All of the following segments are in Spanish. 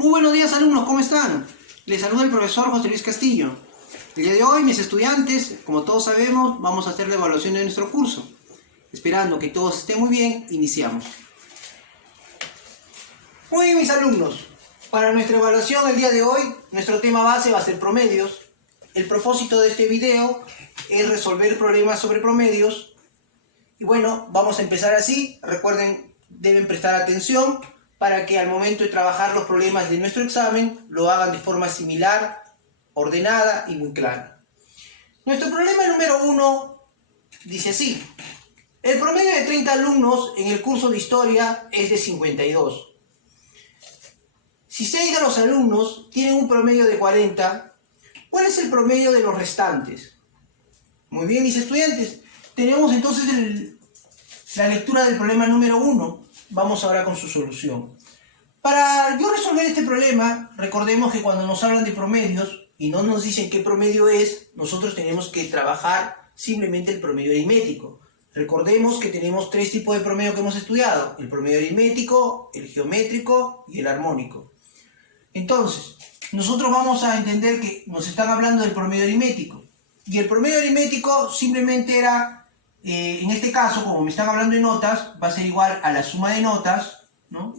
Muy buenos días, alumnos, ¿cómo están? Les saluda el profesor José Luis Castillo. El día de hoy, mis estudiantes, como todos sabemos, vamos a hacer la evaluación de nuestro curso. Esperando que todos estén muy bien, iniciamos. Muy bien, mis alumnos. Para nuestra evaluación el día de hoy, nuestro tema base va a ser promedios. El propósito de este video es resolver problemas sobre promedios. Y bueno, vamos a empezar así. Recuerden, deben prestar atención para que al momento de trabajar los problemas de nuestro examen lo hagan de forma similar, ordenada y muy clara. Nuestro problema número 1 dice así: el promedio de 30 alumnos en el curso de historia es de 52. Si 6 de los alumnos tienen un promedio de 40, ¿cuál es el promedio de los restantes? Muy bien, mis estudiantes, tenemos entonces la lectura del problema número 1. Vamos ahora con su solución. Para yo resolver este problema, recordemos que cuando nos hablan de promedios y no nos dicen qué promedio es, nosotros tenemos que trabajar simplemente el promedio aritmético. Recordemos que tenemos 3 tipos de promedio que hemos estudiado: el promedio aritmético, el geométrico y el armónico. Entonces, nosotros vamos a entender que nos están hablando del promedio aritmético. Y el promedio aritmético simplemente era, en este caso, como me están hablando de notas, va a ser igual a la suma de notas, ¿no?,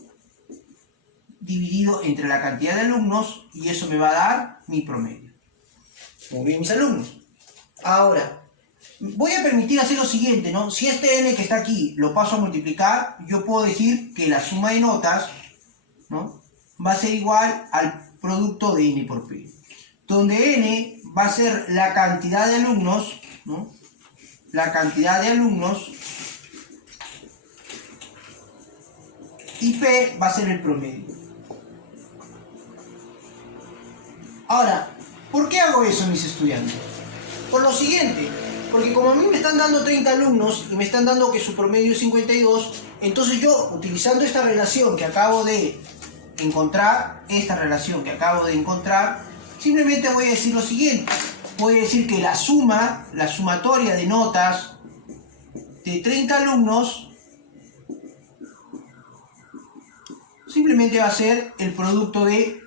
dividido entre la cantidad de alumnos, y eso me va a dar mi promedio. Muy bien, mis alumnos. Ahora, voy a permitir hacer lo siguiente, ¿no? Si este n que está aquí lo paso a multiplicar, yo puedo decir que la suma de notas, ¿no?, va a ser igual al producto de n por p, donde n va a ser la cantidad de alumnos, ¿no?, la cantidad de alumnos, y p va a ser el promedio. Ahora, ¿por qué hago eso, mis estudiantes? Por lo siguiente, porque como a mí me están dando 30 alumnos y me están dando que su promedio es 52, entonces yo, utilizando esta relación que acabo de encontrar, simplemente voy a decir lo siguiente. Voy a decir que la sumatoria de notas de 30 alumnos simplemente va a ser el producto de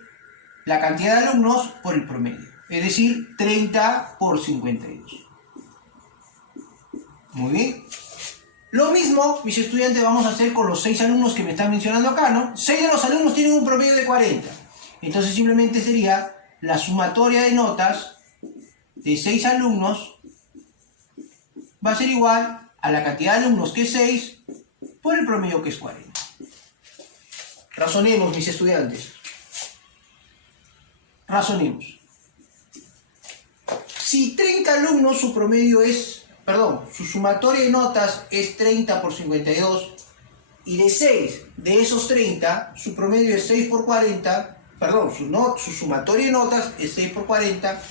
la cantidad de alumnos por el promedio, es decir, 30 por 52. Muy bien. Lo mismo, mis estudiantes, vamos a hacer con los 6 alumnos que me están mencionando acá, ¿no? 6 de los alumnos tienen un promedio de 40. Entonces simplemente sería la sumatoria de notas de 6 alumnos va a ser igual a la cantidad de alumnos, que es 6, por el promedio, que es 40. Razonemos, mis estudiantes. Razonemos. Si 30 alumnos su sumatoria de notas es 30 por 52, y de 6 de esos 30, su promedio es 6 por 40, su sumatoria de notas es 6 por 40,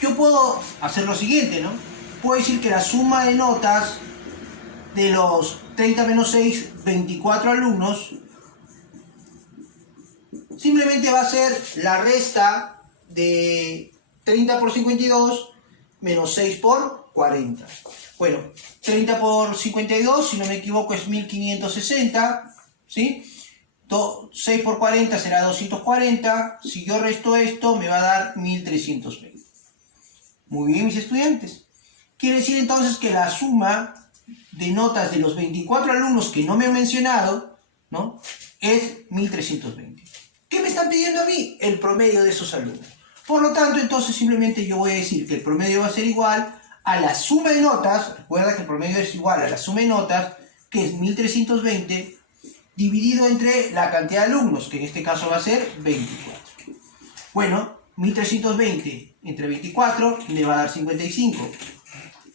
yo puedo hacer lo siguiente, ¿no? Puedo decir que la suma de notas de los 30 menos 6, 24 alumnos, simplemente va a ser la resta de 30 por 52 menos 6 por 40. Bueno, 30 por 52, si no me equivoco, es 1560, ¿sí? 6 por 40 será 240. Si yo resto esto, me va a dar 1320. Muy bien, mis estudiantes. Quiere decir entonces que la suma de notas de los 24 alumnos que no me han mencionado, ¿no?, es 1320. ¿Qué me están pidiendo a mí? El promedio de esos alumnos. Por lo tanto, entonces simplemente yo voy a decir que el promedio va a ser igual a la suma de notas. Recuerda que el promedio es igual a la suma de notas, que es 1320, dividido entre la cantidad de alumnos, que en este caso va a ser 24. Bueno, 1320 entre 24 me va a dar 55.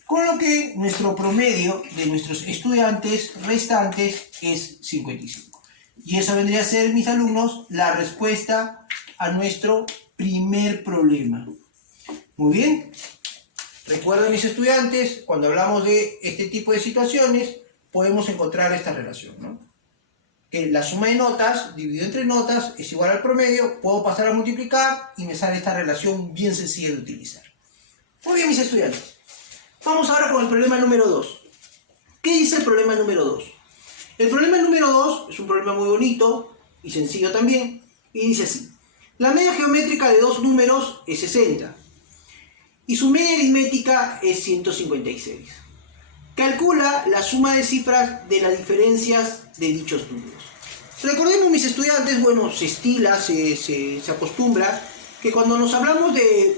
Con lo que nuestro promedio de nuestros estudiantes restantes es 55. Y eso vendría a ser, mis alumnos, la respuesta a nuestro primer problema. Muy bien. Recuerden, mis estudiantes, cuando hablamos de este tipo de situaciones, podemos encontrar esta relación, ¿no? Que la suma de notas dividido entre notas es igual al promedio. Puedo pasar a multiplicar y me sale esta relación bien sencilla de utilizar. Muy bien, mis estudiantes. Vamos ahora con el problema número 2. ¿Qué dice el problema número 2? El problema número 2 es un problema muy bonito y sencillo también, Y dice así: la media geométrica de dos números es 60 y su media aritmética es 156. Calcula la suma de cifras de las diferencias de dichos números. Recordemos, mis estudiantes, bueno, se estila, se acostumbra que cuando nos hablamos de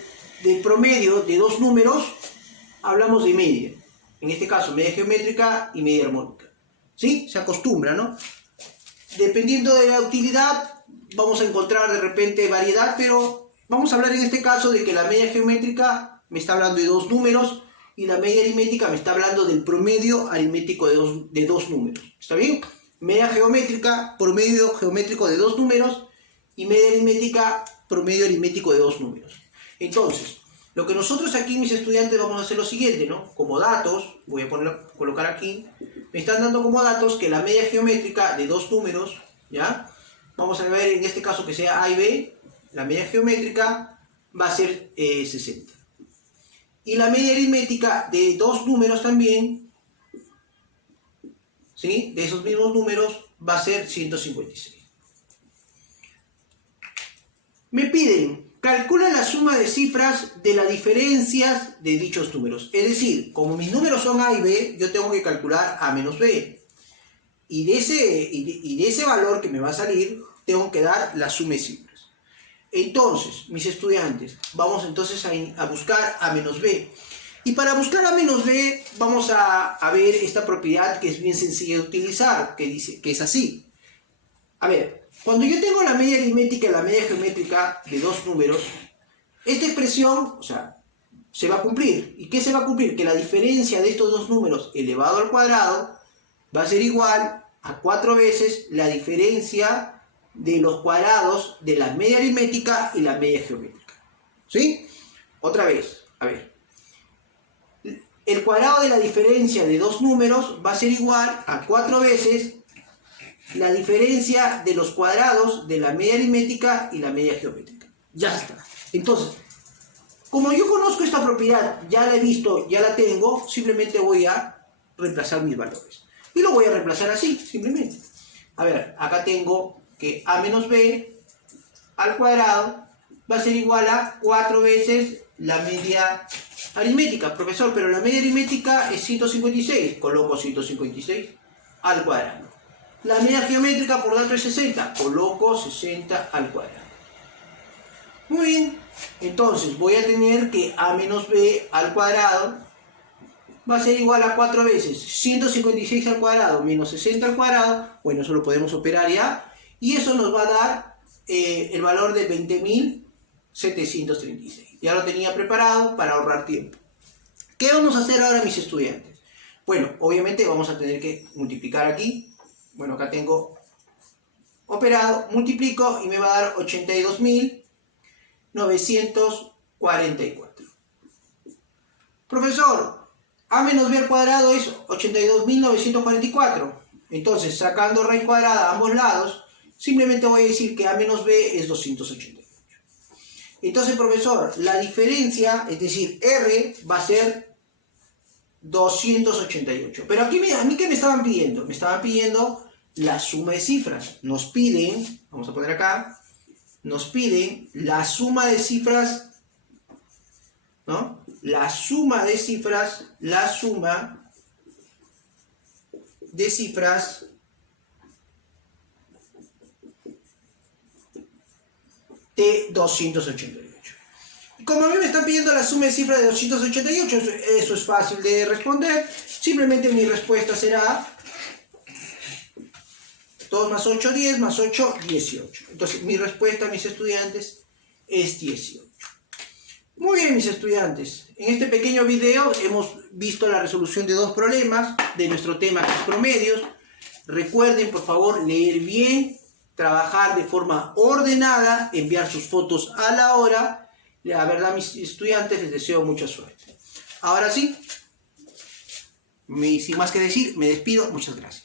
promedio de dos números, hablamos de media. En este caso, media geométrica y media armónica. ¿Sí? Se acostumbra, ¿no? Dependiendo de la utilidad, vamos a encontrar de repente variedad, pero vamos a hablar en este caso de que la media geométrica me está hablando de dos números y la media aritmética me está hablando del promedio aritmético de dos números. ¿Está bien? Media geométrica, promedio geométrico de dos números, y media aritmética, promedio aritmético de dos números. Entonces, lo que nosotros aquí, mis estudiantes, vamos a hacer lo siguiente, ¿no? Como datos, voy a colocar aquí, me están dando como datos que la media geométrica de dos números, ¿ya? Vamos a ver en este caso que sea A y B, la media geométrica va a ser 60. Y la media aritmética de dos números también, ¿sí? De esos mismos números va a ser 156. Me piden, calcula la suma de cifras de las diferencias de dichos números. Es decir, como mis números son A y B, yo tengo que calcular A menos B. Y de ese valor que me va a salir, tengo que dar la suma de cifras. Entonces, mis estudiantes, vamos entonces a buscar A menos B. Y para buscar A menos B, vamos a ver esta propiedad que es bien sencilla de utilizar, que dice que es así. A ver, cuando yo tengo la media aritmética y la media geométrica de dos números, esta expresión, o sea, se va a cumplir. ¿Y qué se va a cumplir? Que la diferencia de estos dos números elevado al cuadrado va a ser igual a 4 veces la diferencia de los cuadrados de la media aritmética y la media geométrica. ¿Sí? Otra vez, a ver. El cuadrado de la diferencia de dos números va a ser igual a 4 veces la diferencia de los cuadrados de la media aritmética y la media geométrica. Ya está. Entonces, como yo conozco esta propiedad, ya la he visto, ya la tengo, simplemente voy a reemplazar mis valores. Y lo voy a reemplazar así, simplemente. A ver, acá tengo que A menos B al cuadrado va a ser igual a 4 veces la media aritmética. Profesor, pero la media aritmética es 156. Coloco 156 al cuadrado. La media geométrica, por tanto, es 60. Coloco 60 al cuadrado. Muy bien. Entonces, voy a tener que A menos B al cuadrado va a ser igual a 4 veces 156 al cuadrado menos 60 al cuadrado. Bueno, eso lo podemos operar ya. Y eso nos va a dar el valor de 20.736. Ya lo tenía preparado para ahorrar tiempo. ¿Qué vamos a hacer ahora, mis estudiantes? Bueno, obviamente vamos a tener que multiplicar aquí. Bueno, acá tengo operado, multiplico y me va a dar 82.944. Profesor, A menos B al cuadrado es 82.944. Entonces, sacando raíz cuadrada a ambos lados, simplemente voy a decir que A menos B es 288. Entonces, profesor, la diferencia, es decir, R va a ser 288. Pero aquí, ¿a mí qué me estaban pidiendo? Me estaban pidiendo la suma de cifras. Nos piden, vamos a poner acá, nos piden la suma de cifras, ¿no? La suma de cifras de 288. Como a mí me están pidiendo la suma de cifras de 288, eso es fácil de responder. Simplemente mi respuesta será 2 más 8, 10, más 8, 18. Entonces mi respuesta, mis estudiantes, es 18. Muy bien, mis estudiantes. En este pequeño video hemos visto la resolución de dos problemas de nuestro tema que es promedios. Recuerden, por favor, leer bien, trabajar de forma ordenada, enviar sus fotos a la hora. La verdad, mis estudiantes, les deseo mucha suerte. Ahora sí, sin más que decir, me despido. Muchas gracias.